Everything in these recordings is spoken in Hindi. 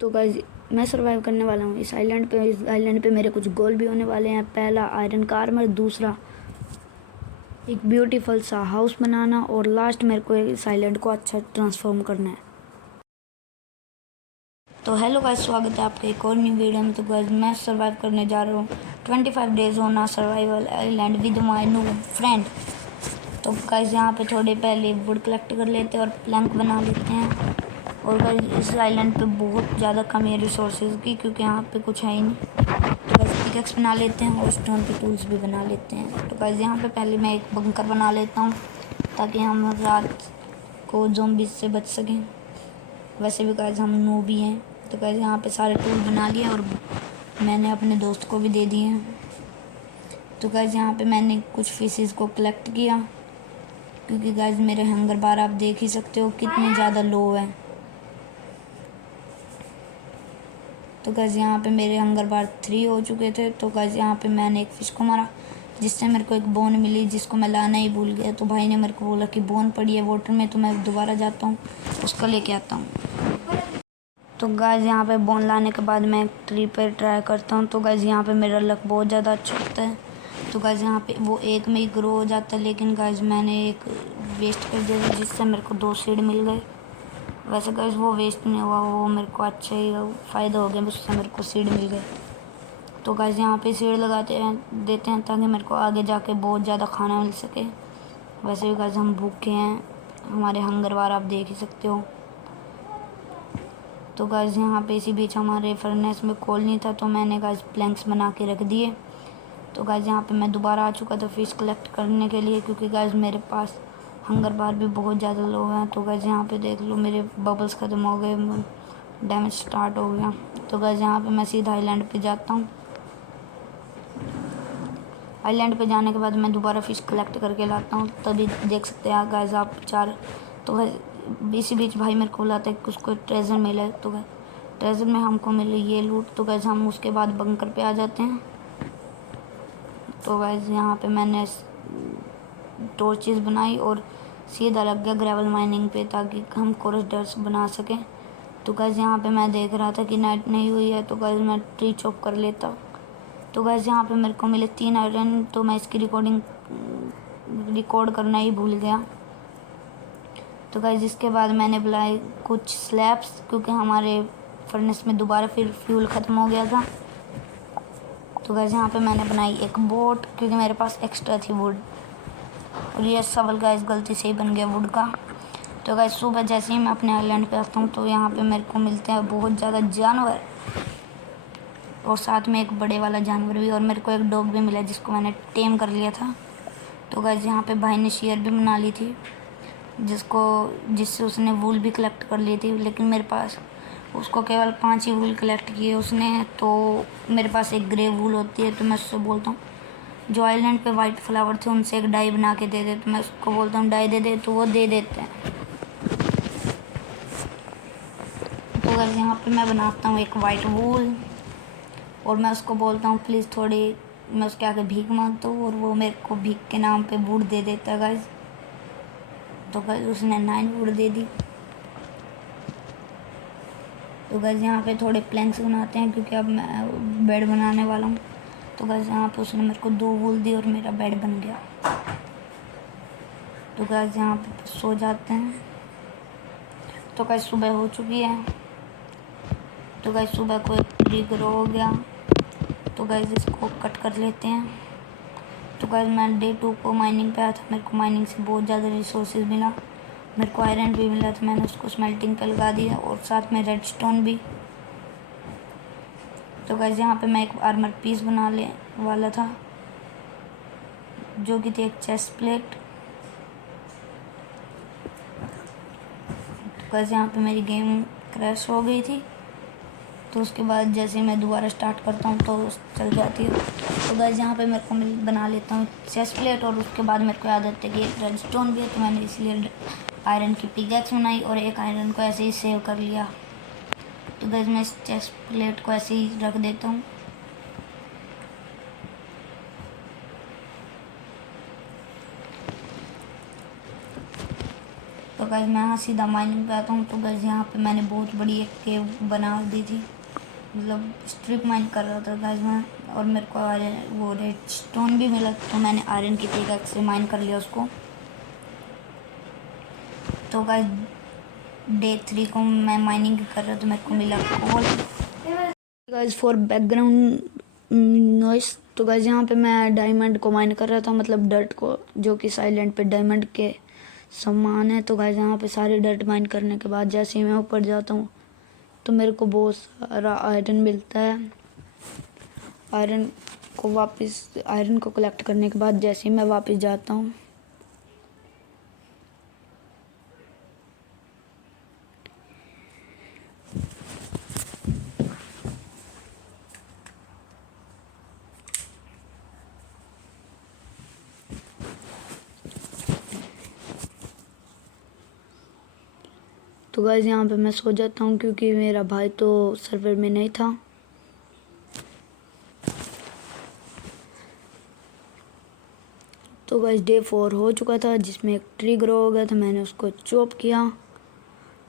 तो गाइस मैं सर्वाइव करने वाला हूँ इस आइलैंड पे। इस आइलैंड पे मेरे कुछ गोल भी होने वाले हैं। पहला आयरन का आर्मर, दूसरा एक ब्यूटीफुल सा हाउस बनाना और लास्ट मेरे को इस आइलैंड को अच्छा ट्रांसफॉर्म करना है। तो हेलो गाइस, स्वागत है आपके एक और न्यू वीडियो में। तो गाइस मैं सर्वाइव करने जा रहा हूँ 25 days on survival island with my new friend. तो गाइस यहाँ पे थोड़े पहले वुड कलेक्ट कर लेते हैं और प्लैंक बना लेते हैं। और गाइस इस आइलैंड पे बहुत ज़्यादा कमी है रिसोर्सेज की, क्योंकि यहाँ पे कुछ है ही नहीं। तो गाइस पिकैक्स बना लेते हैं और स्टोन के टूल्स भी बना लेते हैं। तो गाइस यहाँ पे पहले मैं एक बंकर बना लेता हूँ ताकि हम रात को ज़ॉम्बीज़ से बच सकें। वैसे भी गाइस हम नूब भी हैं। तो गाइस यहाँ पे सारे टूल बना लिए और मैंने अपने दोस्त को भी दे दिए हैं। तो गाइस यहाँ पे मैंने कुछ फिशेस को कलेक्ट किया, क्योंकि गाइस मेरे हंगर बार आप देख ही सकते हो कितने ज़्यादा लो है। तो गाइस यहाँ पे मेरे हंगर बार 3 हो चुके थे। तो गाइस यहाँ पे मैंने एक फ़िश को मारा, जिससे मेरे को एक बोन मिली, जिसको मैं लाना ही भूल गया। तो भाई ने मेरे को बोला कि बोन पड़ी है वाटर में, तो मैं दोबारा जाता हूँ उसको लेके आता हूँ। तो गाइस यहाँ पे बोन लाने के बाद मैं एक ट्री पे ट्राई करता हूँ। तो गाइस यहाँ पे मेरा लक बहुत ज़्यादा अच्छा होता है। तो गाइस यहाँ पे वो एक में ही ग्रो हो जाता है, लेकिन गाइस मैंने एक वेस्ट कर दिया जिससे मेरे को 2 सीड मिल गए। वैसे गाइस वो वेस्ट नहीं हुआ, वो मेरे को अच्छा ही फ़ायदा हो गया, उससे मेरे को सीड मिल गए। तो गाइस यहाँ पे सीड लगाते हैं देते हैं ताकि मेरे को आगे जाके बहुत ज़्यादा खाना मिल सके। वैसे भी गाइस हम भूखे हैं, हमारे हंगर बार आप देख ही सकते हो। तो गाइस यहाँ पे इसी बीच हमारे फर्नेस में कोल नहीं था, तो मैंने गाइस प्लैंक्स बना के रख दिए। तो गाइस यहाँ पे मैं दोबारा आ चुका था फिश कलेक्ट करने के लिए, क्योंकि गाइस मेरे पास हंगर बार भी बहुत ज़्यादा लो है। तो गाइस यहाँ पे देख लो मेरे बबल्स ख़त्म हो गए, डैमेज स्टार्ट हो गया। तो गाइस यहाँ पे मैं सीधा आइलैंड पे जाता हूँ। आइलैंड पे जाने के बाद मैं दोबारा फ़िश कलेक्ट करके लाता हूँ, तभी देख सकते हैं गाइस आप 4। तो गाइस इसी बीच भाई मेरे को बुलाता है कि उसको ट्रेजर मिला है। तो ट्रेजर में हमको मिले ये लूट। तो गाइस हम उसके बाद बंकर पे आ जाते हैं। तो गाइस यहाँ पे मैंने टॉर्चेस बनाई और सीधा लग गया ग्रेवल माइनिंग पे, ताकि हम कोरस बना सकें। तो गाइस यहाँ पे मैं देख रहा था कि नाइट नहीं हुई है, तो गाइस मैं ट्री चॉप कर लेता। तो गाइस यहाँ पे मेरे को मिले 3 आयरन, तो मैं इसकी रिकॉर्ड करना ही भूल गया। तो गाइस इसके बाद मैंने बुलाए कुछ स्लैब्स, क्योंकि हमारे फर्नेस में दोबारा फिर फ्यूल ख़त्म हो गया था। तो गाइस यहाँ पे मैंने बनाई एक बोट, क्योंकि मेरे पास एक्स्ट्रा थी वुड। और ये सवाल गाइस गलती से ही बन गया वुड का। तो गाइस सुबह जैसे ही मैं अपने आइलैंड पे आता हूँ, तो यहाँ पे मेरे को मिलते हैं बहुत ज़्यादा जानवर, और साथ में एक बड़े वाला जानवर भी, और मेरे को एक डॉग भी मिला जिसको मैंने टेम कर लिया था। तो गाइस यहाँ पे भाई ने शेयर भी बना ली थी, जिससे उसने वूल भी कलेक्ट कर ली थी, लेकिन मेरे पास उसको केवल 5 ही वूल कलेक्ट किए उसने। तो मेरे पास एक ग्रे वूल होती है, तो मैं उससे बोलता हूँ जो आइलैंड पे वाइट फ्लावर थे उनसे एक डाई बना के दे दे। तो मैं उसको बोलता हूँ डाई दे दे, तो वो दे देते हैं। तो गाइस यहाँ पे मैं बनाता हूँ एक वाइट वूल, और मैं उसको बोलता हूँ प्लीज़ थोड़ी, मैं उसके आगे भीख मांगता हूँ और वो मेरे को भीख के नाम पे वुड दे देता है गाइस। तो गाइस उसने 9 वुड दे दी। तो गाइस यहाँ पे थोड़े प्लैंक्स बनाते हैं, क्योंकि अब मैं बेड बनाने वाला हूँ। तो गाइस यहाँ पे उसने मेरे को 2 वूल दी और मेरा बेड बन गया। तो गाइस यहाँ पे सो जाते हैं। तो गाइस सुबह हो चुकी है। तो गाइस सुबह को एक ट्री ग्रो हो गया। तो गाइस इसको कट कर लेते हैं। तो गाइस मैं डे 2 को माइनिंग पे आया था, मेरे को माइनिंग से बहुत ज़्यादा रिसोर्सेज मिला। मेरे को आयरन भी मिला, तो मैंने उसको स्मेल्टिंग पे लगा दिया, और साथ में रेडस्टोन भी। तो गाइस यहाँ पे मैं एक आर्मर पीस बनाने वाला था, जो कि थी एक चेस्ट प्लेट। तो गाइस यहाँ पे मेरी गेम क्रैश हो गई थी, तो उसके बाद जैसे मैं दोबारा स्टार्ट करता हूँ तो चल जाती है। तो गाइस यहाँ पे मेरे को बना लेता हूँ चेस्ट प्लेट, और उसके बाद मेरे को याद आता है कि एक रेडस्टोन भी है, तो मैंने इसलिए आयरन की पिकैक्स बनाई और एक आयरन को ऐसे ही सेव कर लिया। तो गाइस मैं इस चेस्ट प्लेट को ऐसे ही रख देता हूँ। तो गाइस मैं यहाँ सीधा माइनिंग पे आता हूँ। तो गाइस यहाँ पे मैंने बहुत बड़ी एक केव बना दी थी, मतलब स्ट्रिप माइन कर रहा था गाइस मैं, और मेरे को आयरन वो रेड स्टोन भी मिला, तो मैंने आयरन की पिकैक्स से माइन कर लिया उसको। तो गाइस डे 3 को मैं माइनिंग कर रहा था, तो मेरे को मिला कोल। गाइस फॉर बैकग्राउंड नॉइस, तो गाइस यहाँ पे मैं डायमंड को माइन कर रहा था, मतलब डर्ट को, जो कि साइलेंट पे डायमंड के समान है। तो गाइस यहाँ पे सारे डर्ट माइन करने के बाद जैसे ही मैं ऊपर जाता हूँ तो मेरे को बहुत सारा आयरन मिलता है। आयरन को कलेक्ट करने के बाद जैसे ही मैं वापस जाता हूँ तो गाइस यहाँ पे मैं सो जाता हूँ, क्योंकि मेरा भाई तो सर्वर में नहीं था। तो गाइस डे 4 हो चुका था, जिसमें एक ट्री ग्रो हो गया था, मैंने उसको चॉप किया।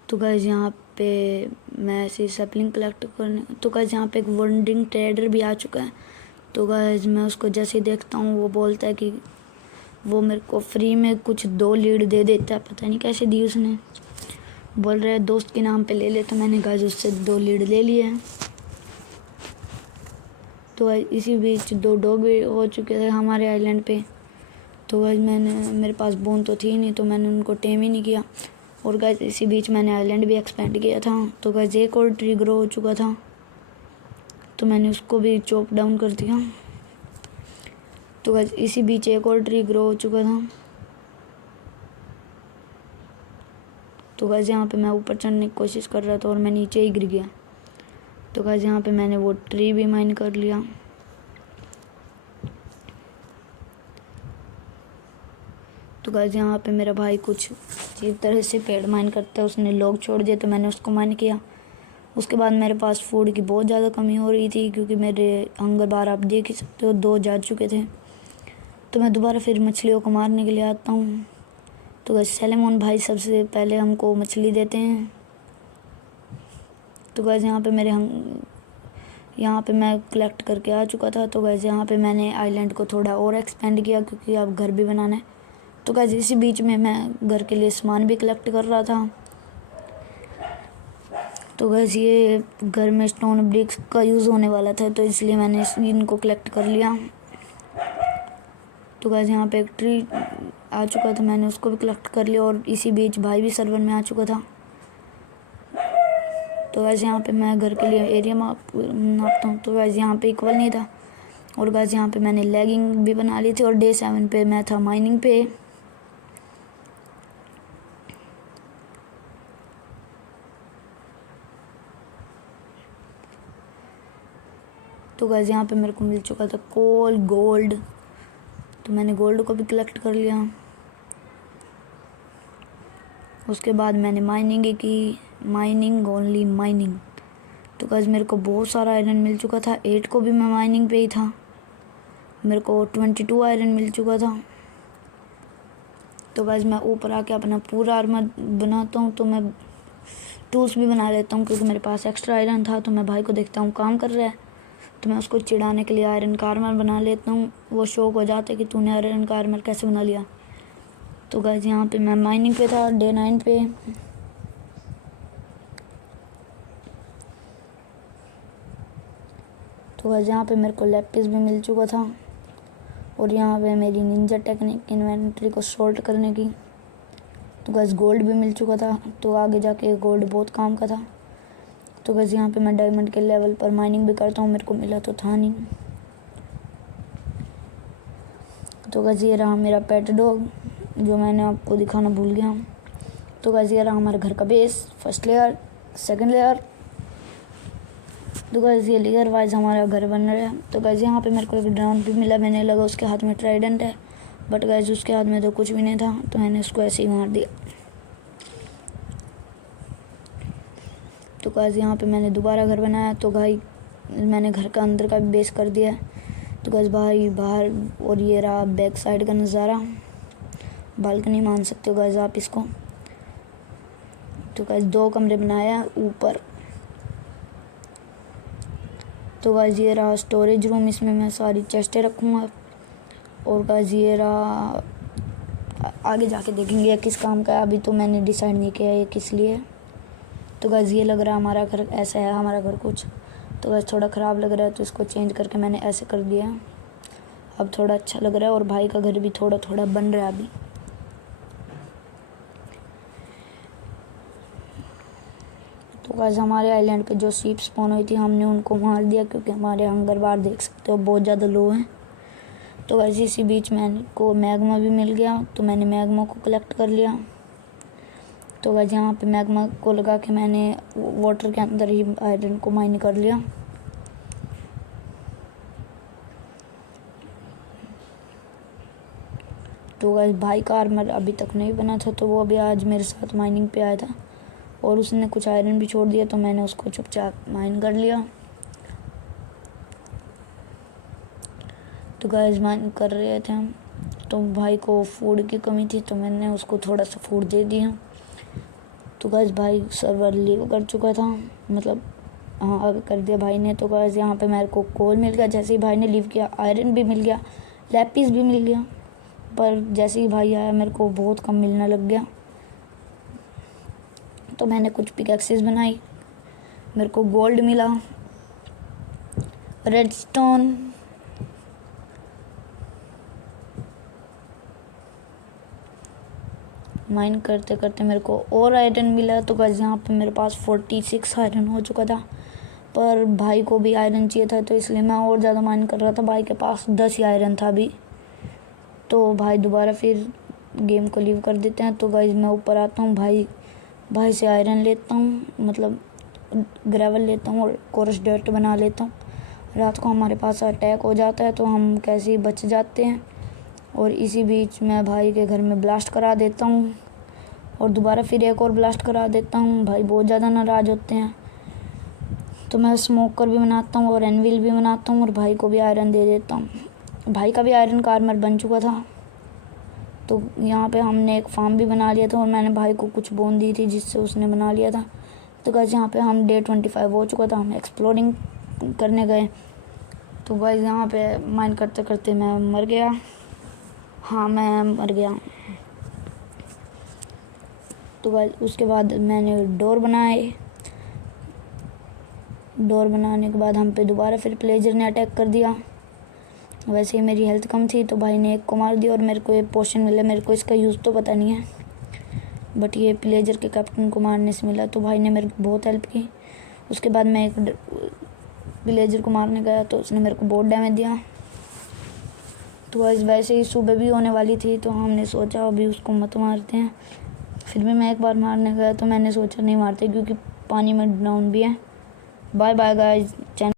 तो गाइस यहाँ पे मैं ऐसे सैपलिंग कलेक्ट करने, तो गाइस यहाँ पे एक वंडरिंग ट्रेडर भी आ चुका है। तो गाइस मैं उसको जैसे ही देखता हूँ वो बोलता है कि वो मेरे को फ्री में कुछ 2 लीड दे देता है, पता नहीं कैसे दी उसने, बोल रहे हैं दोस्त के नाम पे ले ले। तो मैंने गाइस उससे 2 लीड ले लिए हैं। तो इसी बीच 2 डॉग भी हो चुके थे हमारे आइलैंड पे। तो गाइस मेरे पास बोन तो थी नहीं, तो मैंने उनको टेम ही नहीं किया। और गाइस इसी बीच मैंने आइलैंड भी एक्सपेंड किया था। तो गाइस एक और ट्री ग्रो हो चुका था, तो मैंने उसको भी चॉप डाउन कर दिया। तो गाइस इसी बीच एक और ट्री ग्रो हो चुका था। तो गाइस यहाँ पे मैं ऊपर चढ़ने की कोशिश कर रहा था और मैं नीचे ही गिर गया। तो गाइस यहाँ पे मैंने वो ट्री भी माइन कर लिया। तो गाइस यहाँ पे मेरा भाई कुछ अजीब तरह से पेड़ माइन करता है, उसने लॉग छोड़ दिए, तो मैंने उसको माइन किया। उसके बाद मेरे पास फूड की बहुत ज़्यादा कमी हो रही थी, क्योंकि मेरे हंगर बार आप देख ही सकते हो 2 जा चुके थे। तो मैं दोबारा फिर मछलियों को मारने के लिए आता हूँ। तो गाइस सैलेमोन भाई सबसे पहले हमको मछली देते हैं। तो गाइस यहाँ पे मैं कलेक्ट करके आ चुका था। तो गाइस यहाँ पे मैंने आइलैंड को थोड़ा और एक्सपेंड किया, क्योंकि अब घर भी बनाना है। तो गाइस इसी बीच में मैं घर के लिए सामान भी कलेक्ट कर रहा था। तो गाइस ये घर में स्टोन ब्रिक्स का यूज़ होने वाला था, तो इसलिए मैंने इनको कलेक्ट कर लिया। तो गाइस यहाँ पे एक ट्री आ चुका था, मैंने उसको भी कलेक्ट कर लिया। और इसी बीच भाई भी सर्वर में आ चुका था। तो गाइस यहाँ पे मैं घर के लिए एरिया नापता हूँ। तो गाइस यहाँ पे इक्वल नहीं था, और गाइस यहाँ पे मैंने लैगिंग भी बना ली थी। और डे 7 पे मैं था माइनिंग पे। तो गाइस यहाँ पे मेरे को मिल चुका था कोल, गोल्ड, तो मैंने गोल्ड को भी कलेक्ट कर लिया। उसके बाद मैंने माइनिंग की, माइनिंग ओनली माइनिंग। तो गाइस मेरे को बहुत सारा आयरन मिल चुका था। 8 को भी मैं माइनिंग पे ही था, मेरे को 22 आयरन मिल चुका था। तो गाइस मैं ऊपर आके अपना पूरा आर्मर बनाता हूँ। तो मैं टूल्स भी बना लेता हूँ, क्योंकि मेरे पास एक्स्ट्रा आयरन था। तो मैं भाई को देखता हूँ काम कर रहा है, तो मैं उसको चिढ़ाने के लिए आयरन का आर्मर बना लेता हूँ। वो शौक हो जाता है कि तूने आयरन का आर्मर कैसे बना लिया। तो गाइस यहाँ पे मैं माइनिंग पे था डे 9 पे। तो गाइस यहाँ पे मेरे को लैपिस भी मिल चुका था, और यहाँ पे मेरी निंजा टेक्निक इन्वेंटरी को शॉर्ट करने की। तो गाइस गोल्ड भी मिल चुका था, तो आगे जाके गोल्ड बहुत काम का था। तो गाइस यहाँ पे मैं डायमंड के लेवल पर माइनिंग भी करता हूँ, मेरे को मिला तो था नहीं। तो गाइस ये रहा मेरा पेट डॉग, जो मैंने आपको दिखाना भूल गया। तो गाइस ये रहा हमारे घर का base, first layer, second layer. तो गाइस ये लेयर वाइज हमारा घर बन रहा है। तो गाइस यहाँ पे मेरे को एक ड्रोन भी मिला, मैंने लगा उसके हाथ में ट्राइडेंट है, बट गाइस उसके हाथ में तो कुछ भी नहीं था, तो मैंने उसको ऐसे ही मार दिया। तो गाइस यहाँ पे मैंने दोबारा घर बनाया। तो गाइस मैंने घर का अंदर का भी बेस कर दिया है। तो गाइस बाहर और ये रहा बैक साइड का नज़ारा, बालकनी मान सकते हो गाइस आप इसको। तो गाइस 2 कमरे बनाया ऊपर। तो गाइस ये रहा स्टोरेज रूम, इसमें मैं सारी चेस्टें रखूँगा। और गाइस ये रहा, आगे जाके देखेंगे किस काम का है, अभी तो मैंने डिसाइड नहीं किया ये किस लिए है। तो गाइस ये लग रहा है हमारा घर, ऐसा है हमारा घर कुछ। तो गाइस थोड़ा ख़राब लग रहा है तो इसको चेंज करके मैंने ऐसे कर दिया, अब थोड़ा अच्छा लग रहा है। और भाई का घर भी थोड़ा थोड़ा बन रहा है अभी। तो गाइस हमारे आइलैंड पे जो शीप स्पॉन हुई थी हमने उनको मार दिया, क्योंकि हमारे हंगर बार देख सकते हो बहुत ज़्यादा लो हैं। तो गाइस इसी बीच मैंने को मैग्मा भी मिल गया, तो मैंने मैग्मा को कलेक्ट कर लिया। तो गाइस यहाँ पे मैग्मा को लगा के मैंने वाटर के अंदर ही आयरन को माइन कर लिया। तो गाइस भाई का आर्मर अभी तक नहीं बना था, तो वो अभी आज मेरे साथ माइनिंग पे आया था और उसने कुछ आयरन भी छोड़ दिया, तो मैंने उसको चुपचाप माइन कर लिया। तो गाइस माइन कर रहे थे हम, तो भाई को फूड की कमी थी तो मैंने उसको थोड़ा सा फूड दे दिया। तो गाइस भाई सर्वर लीव कर चुका था, मतलब हाँ कर दिया भाई ने। तो गाइस यहाँ पे मेरे को कोल मिल गया, जैसे ही भाई ने लीव किया आयरन भी मिल गया, लैपिस भी मिल गया। पर जैसे ही भाई आया मेरे को बहुत कम मिलने लग गया, तो मैंने कुछ पिकैक्सेस बनाई, मेरे को गोल्ड मिला, रेडस्टोन, माइन करते करते मेरे को और आयरन मिला। तो गाइस यहाँ पे मेरे पास 46 आयरन हो चुका था, पर भाई को भी आयरन चाहिए था तो इसलिए मैं और ज़्यादा माइन कर रहा था। भाई के पास 10 ही आयरन था अभी, तो भाई दोबारा फिर गेम को लीव कर देते हैं। तो गाइस मैं ऊपर आता हूँ, भाई से आयरन लेता हूँ, मतलब ग्रेवल लेता हूँ और कोरस डर्ट बना लेता हूँ। रात को हमारे पास अटैक हो जाता है तो हम कैसे ही बच जाते हैं। और इसी बीच मैं भाई के घर में ब्लास्ट करा देता हूँ और दोबारा फिर एक और ब्लास्ट करा देता हूँ। भाई बहुत ज़्यादा नाराज़ होते हैं, तो मैं स्मोकर भी बनाता हूँ और एनविल भी बनाता हूँ और भाई को भी आयरन दे देता हूँ। भाई का भी आयरन का आर्मर बन चुका था। तो यहाँ पे हमने एक फार्म भी बना लिया था और मैंने भाई को कुछ बोन दी थी जिससे उसने बना लिया था। तो गाइस यहाँ पे हम डे 25 हो चुका था, हम एक्सप्लोरिंग करने गए। तो गाइस यहाँ पे माइन करते करते मैं मर गया, हाँ मैं मर गया। तो गाइस उसके बाद मैंने डोर बनाए, डोर बनाने के बाद हम पे दोबारा फिर प्लेजर ने अटैक कर दिया। वैसे ही मेरी हेल्थ कम थी तो भाई ने एक को मार दिया और मेरे को एक पोशन मिला। मेरे को इसका यूज़ तो पता नहीं है, बट ये प्लेजर के कैप्टन को मारने से मिला, तो भाई ने मेरी बहुत हेल्प की। उसके बाद मैं एक प्लेजर को मारने गया तो उसने मेरे को बहुत डैमेज दिया। तो वैसे ही सुबह भी होने वाली थी तो हमने सोचा अभी उसको मत मारते हैं। फिर भी मैं एक बार मारने गया तो मैंने सोचा नहीं मारते क्योंकि पानी में डाउन भी है। Bye bye guys.